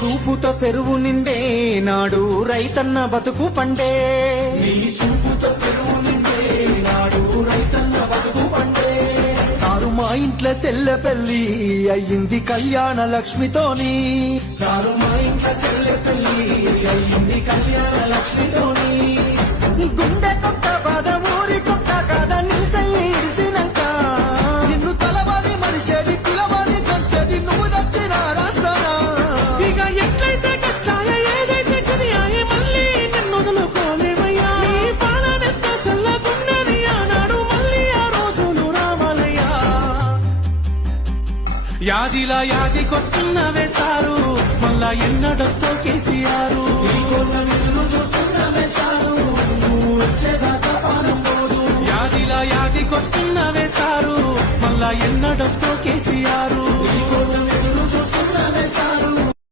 సూపుతో చెరువు నిండే నాడు రైతన్న బతుకు పండే నీ సూపుతో చెరువు నిండే నాడు రైతన్న బతుకు పండే సారు మా ఇంట్లో సెల్లె పెళ్లి అయ్యింది కళ్యాణ లక్ష్మితోని సారు మా ఇంట్లో సెల్లె పెళ్లి అయ్యింది కళ్యాణ లక్ష్మితోని గుండె కొత్త బాధ ఊరి కొత్త కాద నిలిసినాక నిన్ను తలవారి మనిషి పిలవారి కొంతది నువ్వు దచ్చిన రాష్ట్రాన ఇక ఎట్లయితే కచ్చాయ ఏదైతే కదియాయ మళ్ళీ నిన్ను వదులుకోలేమయ్యా నీ పాలనెంత చల్లగున్నది ఆనాడు మళ్ళీ ఆ రోజులు రావాలయ్యా యాదిలా యాదికొస్తున్నవే సారు మళ్ళా ఎన్నడొస్తో కేసీఆర్ నీకోసం ఎదురు చూస్తున్నవే సారు వచ్చేదాకా పానం పోదు యాదిలా యాదికొస్తున్నవే సారు మళ్ళా ఎన్నడొస్తో కేసీఆర్ నీకోసం ఎదురు